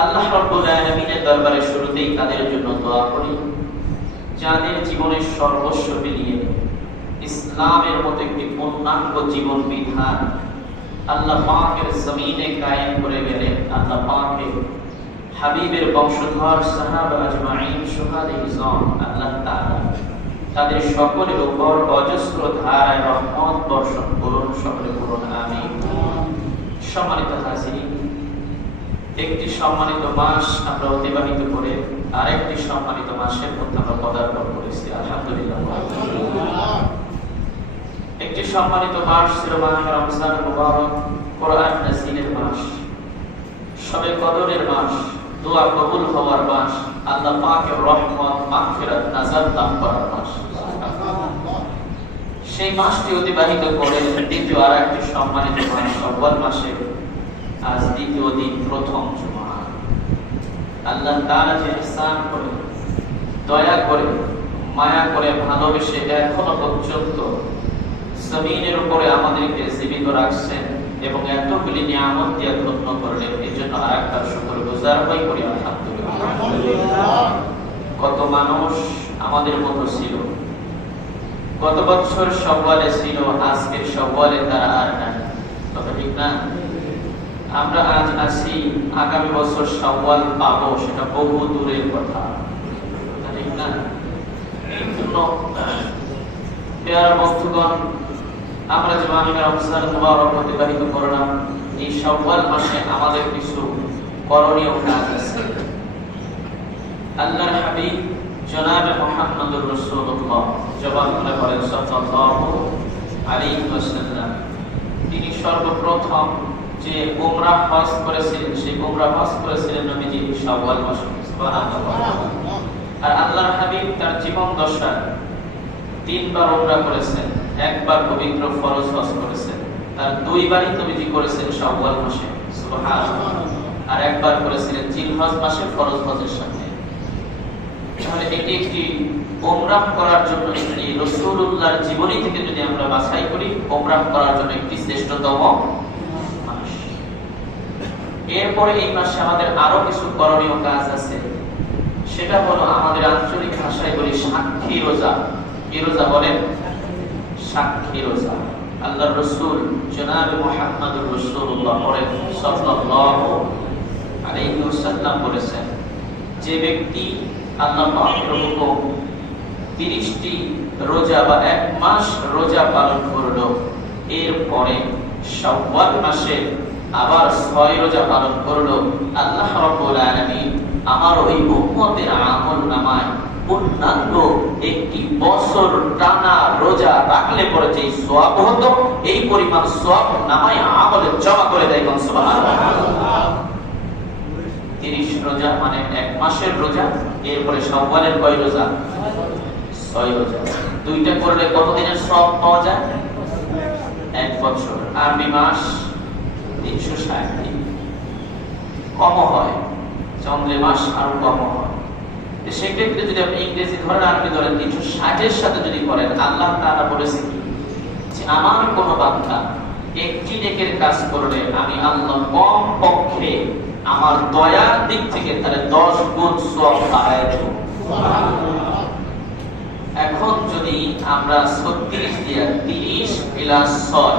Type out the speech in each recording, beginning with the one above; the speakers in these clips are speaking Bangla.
আল্লাহ রাব্বুল আলামিনের দরবারে শুরুতেই তাদের জন্য দোয়া করি যাদের জীবনের সর্বস্ব বিলিয়ে ইসলামের মতো একটি পূর্ণাঙ্গ জীবন বিধান আল্লাহ পাকের জমিনে কায়েম করে গেলেন। আল্লাহ পাকের হাবিবের বংশধর সাহাবা আজমাইন শুহাদায়ে ইজম আল্লাহ তাআলা তাদের সকলের উপর অজস্র ধারায় রহমত বর্ষণ করুন, সকলে করুন আমিন। সম্মানিত হাজিরিন, একটি সম্মানিত মাস আমরা অতিবাহিত করে আরেকটি সম্মানিত মাসের মধ্যে আমরা পদার্পণ করেছি, আলহামদুলিল্লাহ। একটি সম্মানিত মাস ছিল মাহে রমজান মুবারক, কোরআন নাযিলের মাস, শবে কদরের মাস, দোয়া কবুল হওয়ার মাস, আল্লাহ পাকের রহমত মাগফিরাত নাজাত লাভ করার মাস। সেই মাসটি অতিবাহিত করে দ্বিতীয় আরেকটি সম্মানিত মাস শাওয়াল মাসে আজ দ্বিতীয় দিন, প্রথম জুমা। আল্লাহ তাআলা যে ইহসান করে, দয়া করে, মায়া করে, ভালোবেসে এখনো পর্যন্ত জমিনের উপরে আমাদেরকে জীবিত রাখছেন এবং এতগুলি নিয়ামত দিয়ে ধন্য করলেন, এই জন্য আরেকবার শুকরগুজার হয়ে করি আলহামদুলিল্লাহ। কত মানুষ আমাদের মতো ছিল, গত বছর শাওয়ালে ছিল, আজকের শাওয়ালে তারা আর নাই, কথা ঠিক না? আমরা আজ আসি, আগামী বছর শাওয়াল পাবো সেটা বহু দূরের কথা, ঠিক না? এই জন্য প্রিয় বন্ধুগণ, আমরা যে মাহে রমজান মুবারক অতিবাহিত করলাম, এই শাওয়াল মাসে আমাদের কিছু করণীয় কাজ আছে। আল্লাহর হাবিব জনাবে মুহাম্মদুর রাসূলুল্লাহ জবানগুলো বলেন সাল্লাল্লাহু আলাইহি ওয়াসাল্লাম, তিনি সর্বপ্রথম যে উমরা হজ করেছিলেন, সেই উমরা হজ করেছিলেন নবীজি শাওয়াল মাসে, সুবহানাল্লাহ। আর আল্লাহর হাবিব তার জীবন দশায় তিনবার উমরা করেছেন, একবার পবিত্র ফরজ হজ করেছেন, তার দুইবারই নবীজি করেছেন শাওয়াল মাসে, সুবহানাল্লাহ। আর একবার করেছিলেন জিলহজ মাসে ফরজ হজের সাথে। তাহলে এটি একটি উমরা করার জন্য, একটি রাসূলুল্লাহর জীবনী থেকে যদি আমরা বাছাই করি, উমরা করার জন্য একটি শ্রেষ্ঠতম মাস। এরপরে এই মাসে আমাদের আরো কিছু করণীয় কাজ আছে, সেটা হলো আমাদের আঞ্চলিক ভাষায় বলি সাক্ষী রোজা। কি রোজা বলেন? সাক্ষী রোজা। আল্লাহর রাসূল জনাবে মুহাম্মদুর রাসূলুল্লাহ সাল্লাল্লাহু আলাইহি ওয়াসাল্লাম বলেছেন, যে ব্যক্তি আল্লাহ পাকের হুকুম 30টি রোজা বা এক মাস রোজা পালন করলো, এরপরে শাওয়াল মাসে আবার 6 রোজা পালন করলো, আল্লাহ রাব্বুল আলামিন আমার ওই উম্মতের আমলনামায় পূর্ণাঙ্গ একটি বছর টানা রোজা রাখলে পরে যে সওয়াব হতো, এই পরিমাণ সওয়াব নামায় আমলে জমা করে দেয়। সুবহানাল্লাহ। 30 রোজা মানে এক মাসের রোজা, এরপরে শাওয়ালের কয় রোজা? 6 রোজা। দুইটা করলে কত দিনের সওয়াব পাওয়া যায়? 1 বছর। আরবি মাস 360 দিন, কম হয়, চন্দ্রে মাস আরো কম হয়। সেক্ষেত্রে যদি আপনি ইংরেজি ধরেন, আরবি ধরেন, 360 এর সাথে যদি করেন, আল্লাহ তাআলা বলেছে কি যে আমার কোন বান্দা একটি নেকের কাজ করলে আমি আল্লাহ কম পক্ষে আমার দয়ার দিক থেকে তাহলে 10 গুণ সওয়াব বাড়ায় দেব। সুবহানাল্লাহ। এখন যদি আমরা 36 দিয়া 30 প্লাস 6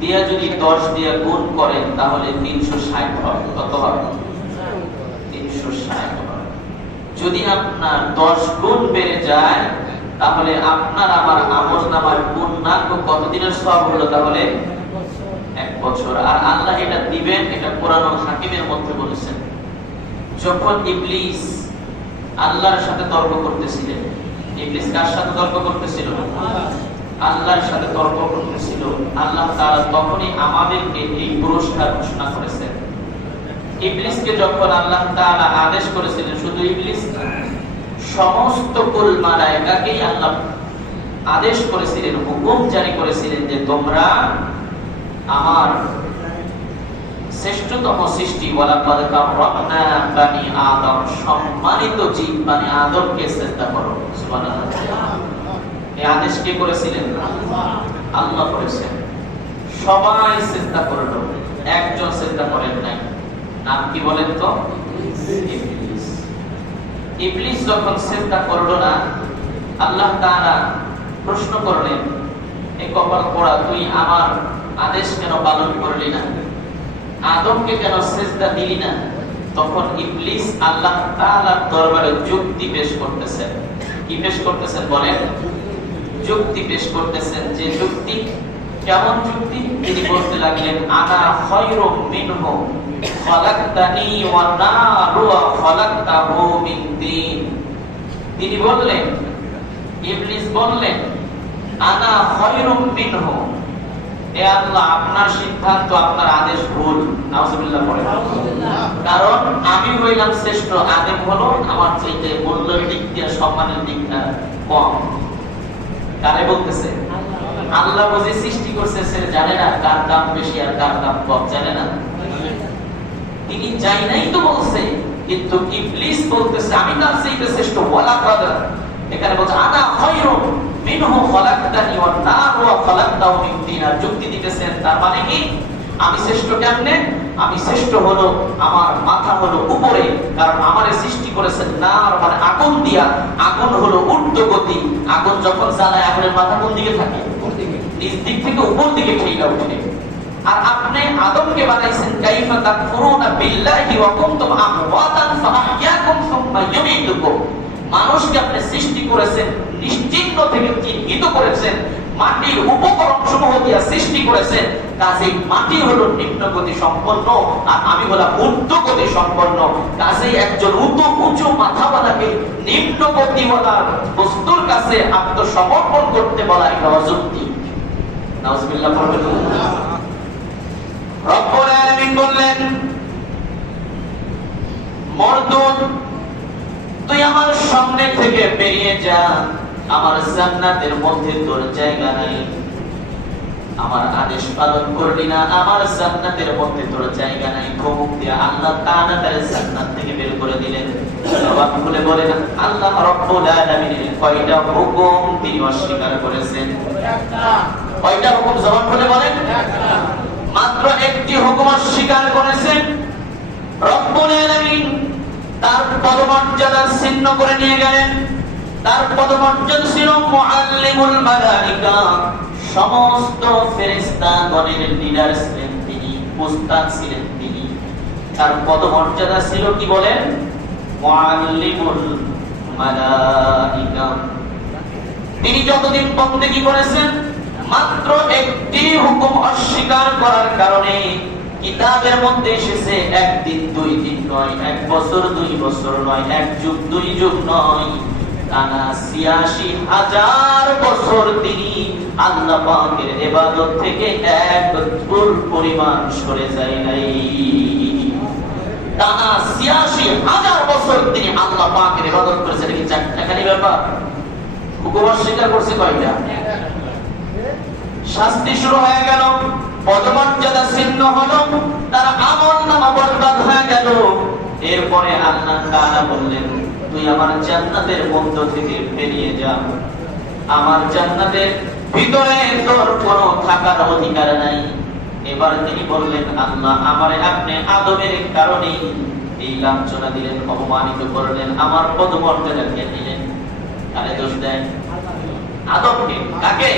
দিয়া যদি 10 দিয়া গুণ করেন, তাহলে 360 হয়। কত হয়? 360 হয়। যদি আপনার 10 গুণ বেড়ে যায়, তাহলে আপনার আমার আমলনামায় পূর্ণাঙ্গ কত দিনের সওয়াব হলো? তাহলে 1 বছর। আর আল্লাহ এটা দিবেন, এটা কোরআন হাকিমের মধ্যে বলেছেন। যখন ইবলিস আল্লাহর সাথে তর্ক করতেছিলেন, ইবলিস কার সাথে তর্ক করতেছিল? আল্লাহর সাথে তর্ক করতেছিল। আল্লাহ তাআলা তখনই আমাদেরকে এই পুরস্কার ঘোষণা করেছেন। ইবলিসকে যখন আল্লাহ তাআলা আদেশ করেছিলেন, শুধু ইবলিস না, সমস্ত কুল মালায়েকাকেই আল্লাহ আদেশ করেছিলেন, হুকুম জারি করেছিলেন যে তোমরা আমার শ্রেষ্ঠতম সৃষ্টি ওয়ালাকাদ কাররামনা বানি আদম, সম্মানিত জীব বানি আদমকে সিজদা করো। সুবহানাল্লাহ। এই আদেশ কে করেছিলেন? আল্লাহ করেছেন। সবাই সিজদা করলো, একজন সিজদা করেন নাই। নাম কি বলেন তো? ইবলিস। ইবলিস যখন সিজদা করলো না, আল্লাহ তাআলা প্রশ্ন করলেন, এ কপাল পোড়া, তুই আমার আদেশ কেন পালন করলি না? আদমকে কেন সিজদা দিলি না? তখন ইবলিস আল্লাহ তাআলার দরবারে যুক্তি পেশ করতেছেন। কি পেশ করতেছেন বলেন? যুক্তি পেশ করতেছেন। যে যুক্তি, কেমন যুক্তি? তিনি বলতে লাগলেন, আনা খায়রুম মিনহু খালাকতানি ওয়া নারু খালাকতাহু মিন তিন। তিনি বললেন, ইবলিস বললেন, আনা খায়রুম মিনহু, এ আল্লাহ, আপনার সিদ্ধান্ত, আপনার আদেশ ভুল। নাউজুবিল্লাহ পড়ে। কারণ আমি হইলাম শ্রেষ্ঠ, আদম হলো আমার চাইতে মূল্যের দিক দিয়ে, সম্মানের দিকটা কম। কারে বলতেছে? আল্লাহ বুঝি সৃষ্টি করছে, সে জানে না কার দাম বেশি আর কার দাম কম, জানে না? তিনি চাই নাই তো বলছে, কিন্তু ইবলিস বলতেছে আমি তার চাইতে শ্রেষ্ঠ। ওয়ালা কাদা, এখানে বলছে আনা খায়রুম মিনহু খালাকতানি ওয়া নারু খালাকতাহু মিন তিন। আর যুক্তি দিতেছেন, তার মানে কি? আমি শ্রেষ্ঠ কেমনে? আমি শ্রেষ্ঠ হলো, আমার মাথা হলো উপরে, কারণ আমারে সৃষ্টি করেছেন নার মানে আগুন দিয়া। আগুন হলো ঊর্ধ্বগতি। আগুন যখন জ্বালায়, আগুনের মাথা কোন দিকে থাকে? নিচ দিক থেকে উপর দিকে ঠেলা ওঠে। আর আপনি আদমকে বানাইছেন কাইফা তাকফুরুনা বিল্লাহি ওয়া কুনতুম আমওয়াতান ফাআহইয়াকুম সুম্মা ইউমীতুকুম। মানুষকে আপনি সৃষ্টি করেছেন, নিশ্চিহ্ন থেকে চিহ্নিত করেছেন, মাটির উপকরণ সমূহ দিয়ে সৃষ্টি করেছেন। কাজেই মাটি হলো নিম্নগতি সম্পন্ন, আর আমি হলাম ঊর্ধ্বগতি সম্পন্ন। কাজেই একজন উঁচু মাথাওয়ালাকে নিম্নগতিওয়ালার বস্তুর কাছে আত্মসমর্পণ করতে বলা এটা অযৌক্তিক। নাউজুবিল্লাহ পড়বেন। রব্বুল আলামিন বললেন, মরদুদ, তুই আমার সামনে থেকে বেরিয়ে যা, আমার জান্নাতের মধ্যে তোর জায়গা নাই। আমার আদেশ পালন করলি না, আমার জান্নাতের মধ্যে তোর জায়গা নাই। ধমক দিয়ে আল্লাহ তাআলা তার জান্নাত থেকে বের করে দিলেন। জবাব খুলে বলেন, আল্লাহ রব্বুল আলামিনের কয়টা হুকুম তিনি অস্বীকার করেছেন? কয়টা হুকুম? জবাব খুলে বলেন। মাত্র একটি হুকুম অস্বীকার করেছেন। রব্বুল আলামিন তার পদমর্যাদা ছিন্ন করে নিয়ে গেলেন। তার পদমর্যাদা ছিল মুআল্লিমুল মালাইকা, সমস্ত ফেরেশতাগণের লিডার ছিলেন তিনি, উস্তাদ ছিলেন তিনি। তার পদমর্যাদা ছিল কি বলেন? মুআল্লিমুল মালাইকা। তিনি যতদিন বন্দেগী করেছেন, মাত্র একটি হুকুম অস্বীকার করার কারণে কিতাবের মধ্যে এসেছে একদিন, 2 দিন নয়, 1 বছর 2 বছর নয়, 1 যুগ 2 যুগ নয়, টানা ৮৬,০০০ বছর তিনি আল্লাহ পাকের ইবাদত থেকে এক চুল পরিমাণ সরে যায় নাই। টানা ৮৬,০০০ বছর তিনি আল্লাহ পাকের ইবাদত করেছেন। কি চারটাখানি ব্যাপার? হুকুম অস্বীকার করছে কয়টা? শাস্তি শুরু হয়ে গেল, পদমর্যাদা ছিন্ন হলো, তার আমলনামা বরবাদ হয়ে গেল। এরপরে আল্লাহ তাআলা বললেন, তুই আমার জান্নাতের মধ্য থেকে বেরিয়ে যা, আমার জান্নাতের ভিতরে তোর কোনো থাকার অধিকার নাই। এবার তিনি বললেন, আল্লাহ, আমারে আপনি আদমের কারণে এই লাঞ্ছনা দিলেন, অপমানিত করলেন, আমার পদমর্যাদা কে নিলেন? কারে দোষ দেন? আদমকে। কাকে?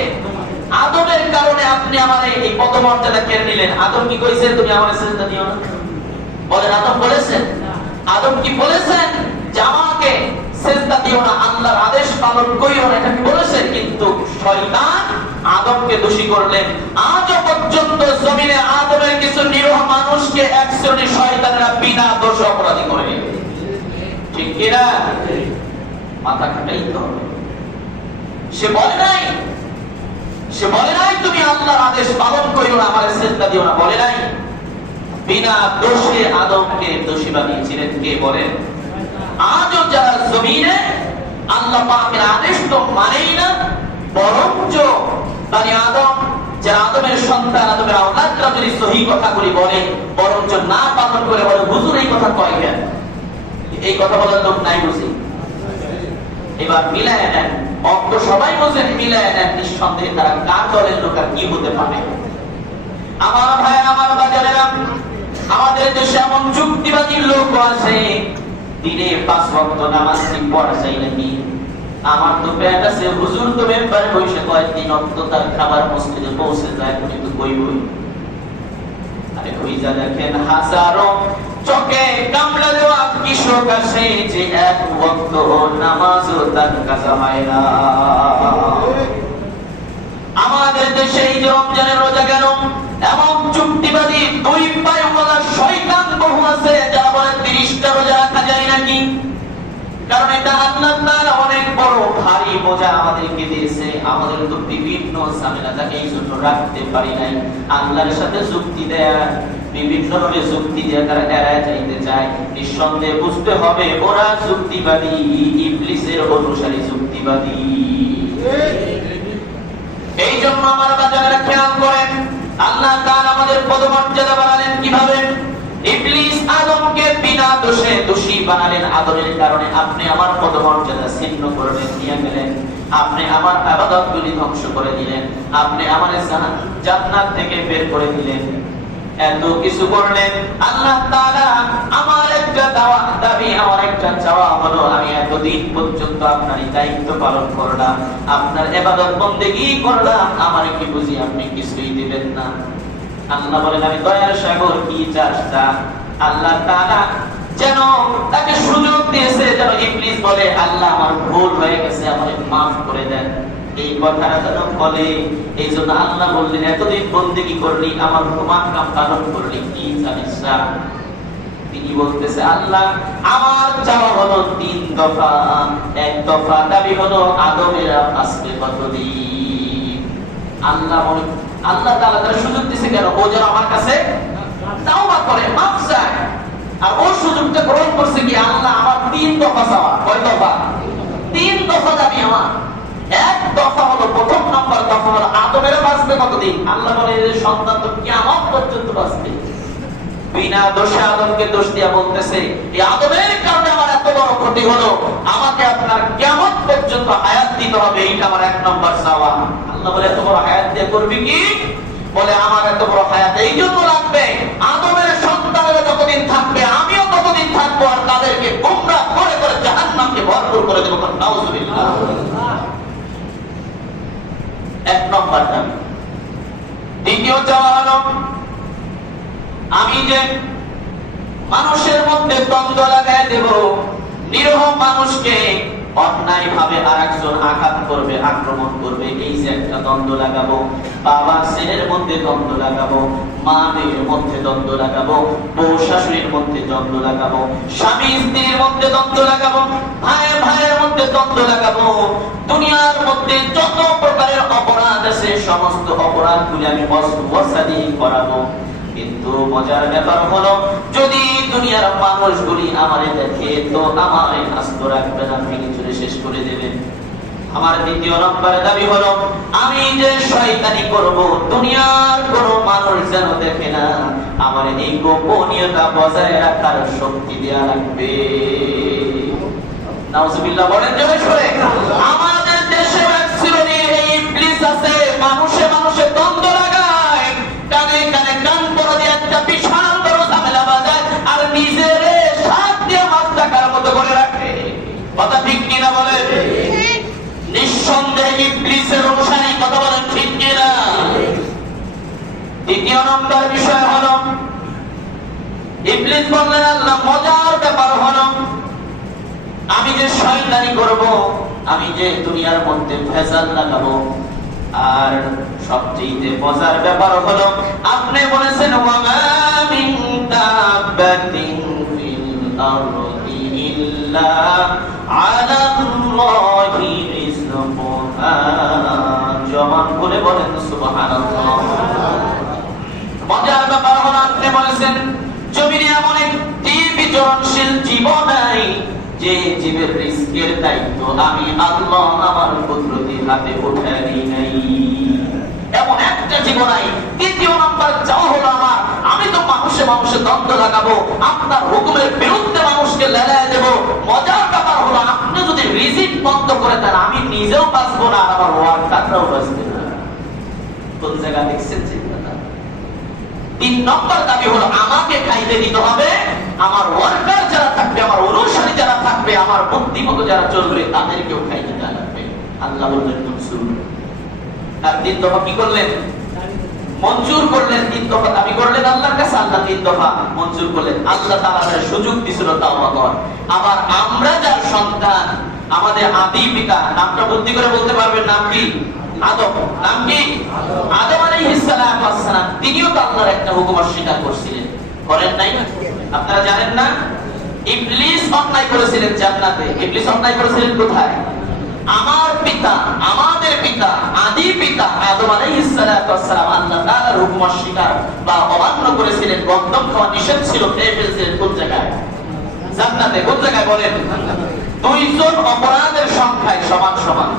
আদমের কারণে আপনি আমারে এই পদমর্যাদা কেড়ে নিলেন। আদম কি কইছে তুমি আমারে সিজদা দিও না? বলেন, আদম বলেছেন? আদম কি বলেছেন যে আমাকে সিজদা দিও না, আল্লাহর আদেশ পালন করিও না? এটা কি বলেছেন? কিন্তু শয়তান আদমকে দোষী করলেন। আজ পর্যন্ত জমিনে আদমের কিছু নিরীহ মানুষকে এক শ্রেণীর শয়তানরা বিনা দোষে অপরাধী করে। ঠিক কি না? মাথা খাটাইতে হবে। সে বলে নাই, সে বলে নাই তুমি আল্লাহর আদেশ পালন করিও না, আমারে সিজদা দিও না, বলে নাই। বিনা দোষে আদমকে দোষী বানিয়েছিলেন কে বলেন? আজও যারা জমিনে আল্লাহ পাকের আদেশ তো মানেই না, বরঞ্চ বনি আদম, যারা আদমের সন্তান, আদমের আওলাদরা যদি সহি কথাগুলি বলে, বরঞ্চ না পালন করে বলে, হুজুর এই কথা কয় কেন? এই কথা বলার লোক নাই বুঝি। এবার মিলায় নেন, অঙ্ক সবাই বোঝেন, মিলায় নেন, নিঃসন্দেহে তারা কার দলের লোক আর কি হতে পারে। আমার ভাই, আমার বাজারেরা, আমাদের দেশে এমন যুক্তিবাদী লোক আছে, দিনে 5 ওয়াক্ত নামাজ কি পড়া যায় নাকি? আমার তো পেট আছে, হুজুর তো মেম্বারে বসে কয় 3 ওয়াক্ত তার খাবার মসজিদে পৌঁছে যায়, উনি তো কইবই। আরে কইজা দেখেন হাজারো চোখে কামড়া দেওয়া কৃষক আছে যে 1 ওয়াক্ত নামাজও তার কাজা হয় না। আমাদের দেশে এই যে রমজানের রোজা কেন এমন যুক্তিবাদী 2 পায়ওয়ালা শয়তান বহু আছে যারা বলে 30টা রোজা রাখা যায় নাকি? কারণ এটা আল্লাহ তাআলা অনেক বড় ভারী বোঝা আমাদেরকে দিয়েছে। আমাদের তো বিভিন্ন ঝামেলা থাকে, এই জন্য রাখতে পারি নাই। আল্লাহর সাথে যুক্তি দেয়া, বিভিন্ন ভাবে যুক্তি দিয়ে তারা এড়ায় যাইতে চায়। নিঃসন্দেহে বুঝতে হবে ওরা যুক্তিবাদী, ইবলিসের অনুসারী যুক্তিবাদী। এই জন্য আমার বাজারেরা খেয়াল করেন, আল্লাহ তাআলা আমাদের পদমর্যাদা বাড়ালেন কিভাবে? ইবলিস আদমকে বিনা দোষে দোষী বানালেন। আদমের কারণে আপনি আমার পদমর্যাদা ছিন্ন করে নিয়ে গেলেন, আপনি আমার ইবাদতগুলি ধ্বংস করে দিলেন, আপনি আমার জান্নাত থেকে বের করে দিলেন, এত কিছু করলেন। আল্লাহ তাআলা আমার একটা দাবি, আমার একটা চাওয়া হলো, আমি এতদিন পর্যন্ত আপনার দায়িত্ব পালন করলাম, আপনার ইবাদত বন্দেগী করলাম, আমার কি বুঝি আপনি কিছুই দিবেন না? আল্লাহ বলেন আমি দয়ার সাগর, কি চাস তা। আল্লাহ তাআলা যেন তাকে সুযোগ দিয়েছে, যেন ইবলিস বলে আল্লাহ আমার ভুল হয়ে গেছে, আমাকে মাফ করে দেন। এই কথাটা যেন বলে, এই জন্য আল্লাহ বললেন এতদিন বন্দেগী করলি, আমার হুকুম পালন করলি, কি জানিস না? তিনি বলতেছে আল্লাহ আমার চাওয়া হলো 3 দফা। 1 দফা দাবি হলো আদমের আসবে কতদিন। আল্লাহ তাআলা তার সুযোগ দিয়েছে কেন? ও যেন আমার কাছে তাওবা করে, মাফ চায়। আর ও সুযোগটা গ্রহণ করছে কি? আল্লাহ আমার 3 দফা চাওয়া। কয় দফা? 3 দফা দাবি আমার। 1 দফা হলো, প্রথম নাম্বার দফা হলো আদমের বাঁচবে কতদিন? আল্লাহ বলে এই সন্তান তো কিয়ামত পর্যন্ত বাঁচবে। বিনা দোষে আদমকে দোষ দিয়া বলতেছে এই আদমের কারণে আমার এত বড় ক্ষতি হলো, আমাকে আপনার কিয়ামত পর্যন্ত হায়াত দিতে হবে, এইটা আমার 1 নম্বর চাওয়া। আল্লাহ বলে এত বড় হায়াত দিয়ে করবি কি? বলে আমার এত বড় হায়াত এই জন্য লাগবে, আদমের সন্তানেরা যতদিন থাকবে আমিও ততদিন থাকবো, আর তাদেরকে গোমরাহ করে করে জাহান্নামকে ভরপুর করে দেব। নাউযুবিল্লাহ। 1 নম্বর দাবি। দ্বিতীয় চাওয়া হলো আমি যে মানুষের মধ্যে দ্বন্দ্ব লাগাই দেব, নিরীহ মানুষকে অন্যায় ভাবে আরেকজন আঘাত করবে, আক্রমণ করবে, এই যে একটা দ্বন্দ্ব লাগাবো। বাবা ছেলের মধ্যে দ্বন্দ্ব লাগাবো, মা মেয়ের মধ্যে দ্বন্দ্ব লাগাবো, বউ শাশুড়ির মধ্যে দ্বন্দ্ব লাগাবো, স্বামী স্ত্রীর মধ্যে দ্বন্দ্ব লাগাবো, ভাই ভাইয়ের মধ্যে দ্বন্দ্ব লাগাবো। দুনিয়ার মধ্যে যত প্রকারের অপরাধ আছে সমস্ত অপরাধগুলি আমি অস্বসাদি করাবো। কিন্তু মজার ব্যাপার হলো যদি দুনিয়ার মানুষগুলি আমারে দেখে তো আমারে আস্ত রাখবে না, ভেঙে চুরে শেষ করে দেবে। আমার দ্বিতীয় নম্বরের দাবি হলো আমি যে শয়তানি করব দুনিয়ার কোন মানুষ যেন দেখে না, আমার এই গোপনীয়তা বজায় রাখার শক্তি দেয়া লাগবে। নাউজুবিল্লাহ বলেন জোরে সরে। আমাদের দেশে এক শ্রেণীর এই ইবলিস আছে, মানুষে মানুষে দ্বন্দ্ব লাগায়, কানে কানে কান পড়া দিয়ে একটা বিশাল বড় ঝামেলা বাজায়, আর নিজের সাথ দিয়ে মাছ টাকার মতো করে রাখে। কথা ঠিক কিনা বলে? নিঃসন্দেহে ইবলিসের অনুসারী। কথা বলেন ঠিক কিনা? দ্বিতীয় নম্বর বিষয় হলো ইবলিস বললেন আল্লাহ মজার ব্যাপার হলো আমি যে শয়তানি করব, আমি যে দুনিয়ার মধ্যে ভেজাল লাগাবো, আর সবচেয়ে মজার ব্যাপার হলো আপনি বলেছেন ওয়ামা মিন দাব্বাতিন ফিল আরদি ইল্লা আলাল্লাহি রিজকুহা। জবান খুলে বলেন সুবহানাল্লাহ। মজার ব্যাপার হলো আপনি বলেছেন জমিনে এমন একটি বিচরণশীল জীব নাই যে জীবের রিস্কের দায়িত্ব আমি আল্লাহ আমার কুদরতি হাতে উঠায় দিই নাই, এমন একটা জীব নাই। তৃতীয় নাম্বার চাওয়া হলো আমার আমি তো মানুষে মানুষে দ্বন্দ্ব লাগাবো, আপনার হুকুমের বিরুদ্ধে মানুষকে লেলায় দেব। মজার ব্যাপার হলো আপনি যদি রিজিক বন্ধ করে দেন আমি নিজেও বাঁচবো না, আমার ওয়ার্কাররাও বাঁচবে না। কোন জায়গা দেখছেন চিন্তাটা? 3 নম্বর দাবি হলো আমাকে খাইতে দিতে হবে, আমার ওয়ার্কার যারা থাকবে, আমার অনুসারী যারা থাকবে, আমার বুদ্ধিমতো যারা চলবে তাদেরকেও খাইতে দেওয়া লাগবে। আল্লাহ বললেন মনসুর। আর 3 দফা কি করলেন? মঞ্জুর করলেন। 3 দফা দাবি করলেন আল্লাহর কাছে, আল্লাহ 3 দফা মঞ্জুর করলেন। আল্লাহ তাআলা সুযোগ দিছিল তাওবা কর। আবার আমরা যার সন্তান, আমাদের আদি পিতা, নামটা বুদ্ধি করে বলতে পারবেন নাম কি? আদম। নাম কি? আদম আলাইহিস সালাম ওয়াস সালাম। তিনিও তো আল্লাহর একটা হুকুম অস্বীকার করেছিলেন, করেন নাই? আপনারা জানেন না? ইবলিস অন্যায় করেছিলেন জান্নাতে। ইবলিস অন্যায় করেছিলেন কোথায়? আমার পিতা, আমাদের পিতা, আদি পিতা আদম আলাইহিস সালাতু ওয়াস সালাম আল্লাহ তাআলার হুকুম অস্বীকার বা অমান্য করেছিলেন। গন্ধম খাওয়া নিষেধ ছিল, খেয়ে ফেলছিলেন। কোন জায়গায়? জান্নাতে। কোন জায়গায় বলেন? 2 জন অপরাধের সংখ্যায় সমান সমান,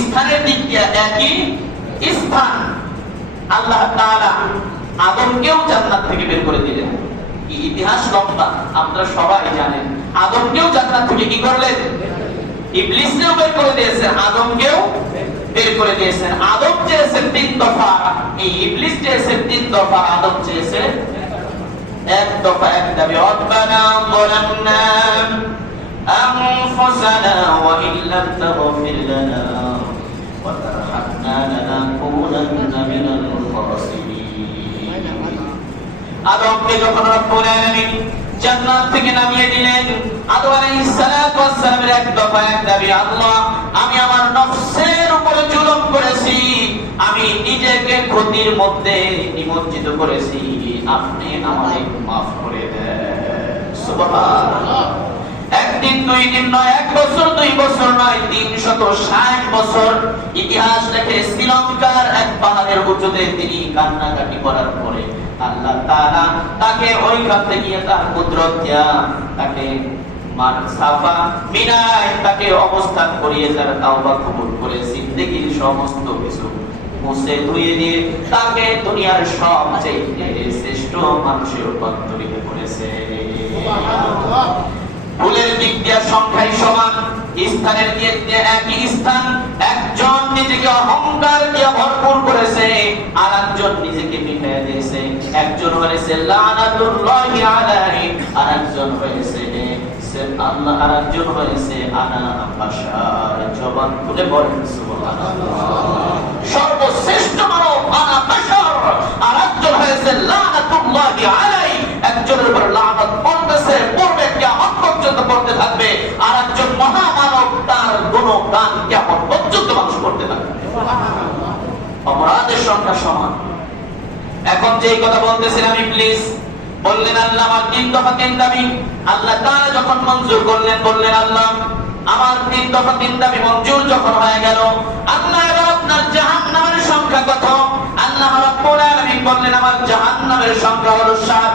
স্থানের দিক দিয়ে একই স্থান। আল্লাহ তাআলা আদমকেও জান্নাত থেকে বের করে দিলেন। কি ইতিহাস লম্বা, আপনারা সবাই জানেন। আদমকেও জান্নাত থেকে কি করলেন? ইবলিসকেও বের করে দিয়েছেন, আদমকেও বের করে দিয়েছেন। আদম চেয়েছেন 3 দফা, এই ইবলিস চেয়েছেন 3 দফা, আদম চেয়েছেন 1 দফা, 1 দাবি। রব্বানা যালামনা আনফুসানা ওয়া ইল্লাম তাগফির লানা ওয়া তারহামনা লানাকুনান্না মিনাল খাসিরিন। আদমকে যখন রব্বুল আলামিন জান্নাত থেকে নামিয়ে দিলেন, আদম আলাইহিস সালাতু ওয়াস সালামের 1 দফা 1 দাবি, আল্লাহ আমি আমার নফসের উপরে জুলুম করেছি, আমি নিজেকে ক্ষতির মধ্যে নিমজ্জিত করেছি, আপনি আমাকে maaf করে দেন। সুবহানাল্লাহ। 1 দিন 2 দিন নয়, 1 বছর 2 বছর নয়, 360 বছর। ইতিহাস লেখে শ্রীলঙ্কার এক পাহাড়ের উঁচুতে তিনি কান্নাকাটি করার পরে আল্লাহ তাআলা তাকে ওইখান থেকে তার কুদরত দিয়া তাকে সাফা মিনায় তাকে অবস্থান করিয়ে তার তাওবা কবুল করে জিন্দেগীর সমস্ত কিছু মুছে ধুয়ে দিয়ে তাকে দুনিয়ার সবচেয়ে শ্রেষ্ঠ মানুষের রূপান্তরিত করেছে। সুবহানাল্লাহ। ফুলের দিক দিয়ে সংখ্যায় সমান, স্থানের দিক দিয়ে একই স্থান। একজন নিজেকে অহংকার দিয়ে ভরপুর করেছে, আর একজন নিজেকে মিটাইয়া দিয়েছে। একজন হয়েছে লানাতুল্লাহি আলাইহি, আর একজন হয়েছে আল্লাহ, আর একজন হয়েছে আনা বাশার। জবান খুলে বলেন সুবহানাল্লাহ। সর্বশ্রেষ্ঠ মানব আনা বাশার, আর একজন হয়েছে লানাতুল্লাহি আলাইহি। একজনের উপর লানত পড়তেছে, পড়বে কিয়ামত পর্যন্ত পড়তে থাকবে, আর একজন মহামানব তার গুণগান কিয়ামত পর্যন্ত মানুষ করতে থাকবে। সুবহানাল্লাহ। অপরাধের সংখ্যা সমান। এখন যেই কথা বলতেছিলাম, ইবলিস বললেন আল্লাহ আমার 3 দফা 3 দাবি। আল্লাহ তাআলা যখন মঞ্জুর করলেন, বললেন আল্লাহ আমার 3 দফা 3 দাবি মঞ্জুর যখন হয়ে গেল, আল্লাহ এবার আপনার জাহান্নামের সংখ্যা কত? আল্লাহ রাব্বুল আলামিন বললেন আমার জাহান্নামের সংখ্যা হলো 7,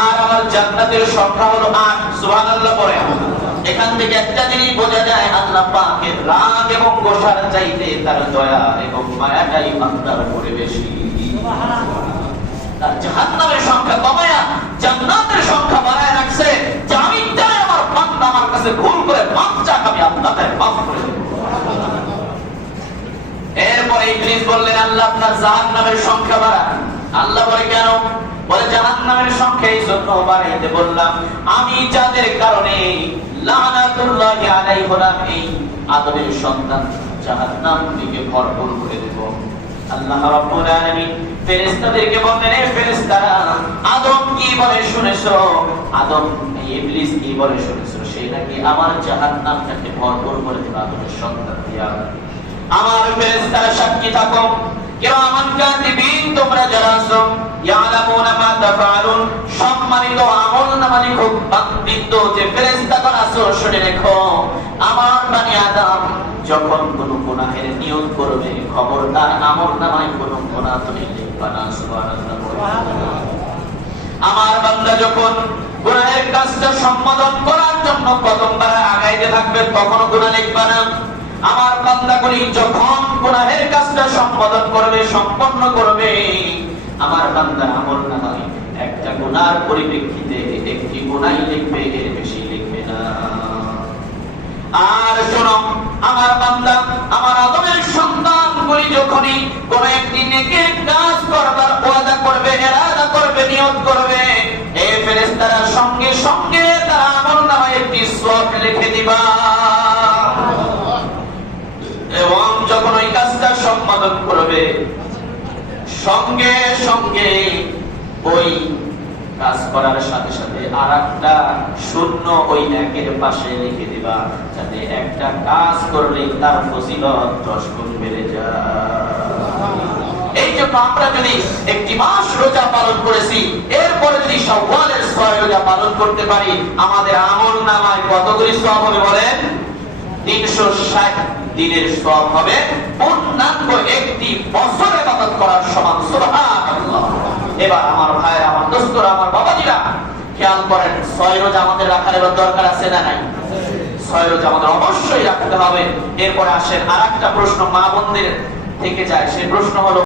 আর আমার জান্নাতের সংখ্যা হলো 8। সুবহানাল্লাহ পড়ে। এখান থেকে একটা জিনিস বোঝা যায়, আল্লাহ পাকের রাগ এবং গোসার চাইতে তার দয়া এবং মায়াটাই বান্দার উপরে বেশি। সুবহানাল্লাহ। তার জাহান্নামের সংখ্যা কমায়া জান্নাতের সংখ্যা বাড়ায় রাখছে, যে আমি চাই আমার বান্দা আমার কাছে ভুল করে মাফ চাক, আমি আল্লাহকে মাফ করে দেব। এরপরে ইবলিস বললেন আল্লাহ আপনার জাহান্নামের সংখ্যা বাড়ান। আল্লাহ বলে কেন? বলে জাহান্নামের সংখ্যা এই জন্য বাড়াইতে বললাম, আমি যাদের কারণে লানাতুল্লাহি আলাইহি হলাম, এই আদমের সন্তান জাহান্নাম থেকে ভরপুর করে দেব। আল্লাহ রাব্বুল আলামিন ফেরেশতাদেরকে বললেন, এ ফেরেশতারা আদম কি বলে শুনেছো? আদম ইবলিস কি বলে শুনেছো? সে নাকি আমার জাহান্নামটাকে ভরপুর করে দেবে আদমের সন্তান দিয়া। আমার ফেরেশতারা সাক্ষী থাকো, কিরামান কাতিবিন তোমরা যারা আছো, ইয়ালামুনা মা তাফআলুন, সম্মানিত আমলনামা লিখক বান্দিত্ব যে ফেরেশতাগণ আছো, শুনে রেখো আমার বনি আদম যখন কোন গুনাহের নিয়ত করবে, খবরদার আমলনামায় কোন গুনাহ তুমি লিখবা না। সুবহানাল্লাহ। আমার বান্দা যখন গুনাহের কাজটা সম্পাদন করার জন্য কদম বাড়া আগাইতে থাকবে, তখন গুনাহ লিখবা না। আমার বান্দাগুলি যখন গুনাহের কাজটা সম্পাদন করবে, সম্পন্ন করবে, আমার বান্দা আমলনামায় একটা গুনার পরিপ্রেক্ষিতে একটি গুনাহই লিখবে, এর বেশি লিখবে না। আর শোনো আমার বান্দা, আমার আদমের সন্তানগুলি যখনই কোন একটি নেকের কাজ করবার ওয়াদা করবে, ইরাদা করবে, ফজিলত করবে, এই ফেরেশতারা সঙ্গে সঙ্গে তার আমলনামায় একটি সওয়াব লিখে দিবা। এবং যখন ওই কাজটা সম্পাদন করবে সঙ্গে সঙ্গে ওই কাজ করার সাথে সাথে আরেকটা শূন্য ওই একের পাশে লিখে দিবা, যাতে একটা কাজ করলে তার ফজিলত 10 গুণ বেড়ে যায়। এই জন্য আমরা যদি একটি মাস রোজা পালন করেছি, এরপরে যদি শাওয়ালের 6 রোজা পালন করতে পারি, আমাদের আমলনামায় কতগুলি সওয়াব হবে বলেন? 360 দিনের সওয়াব হবে, পূর্ণাঙ্গ একটি বছর ইবাদত করার সমান। সুবহানাল্লাহ। এবার আমার ভাইরা, আমার দোস্তরা, আমার বাবাজিরা খেয়াল করেন, 6 রোজা আমাদের রাখার এবার দরকার আছে না নাই? 6 রোজা আমাদের অবশ্যই রাখতে হবে। এরপরে আসেন আরেকটা প্রশ্ন মা বোনদের থেকে যায়, সেই প্রশ্ন হলো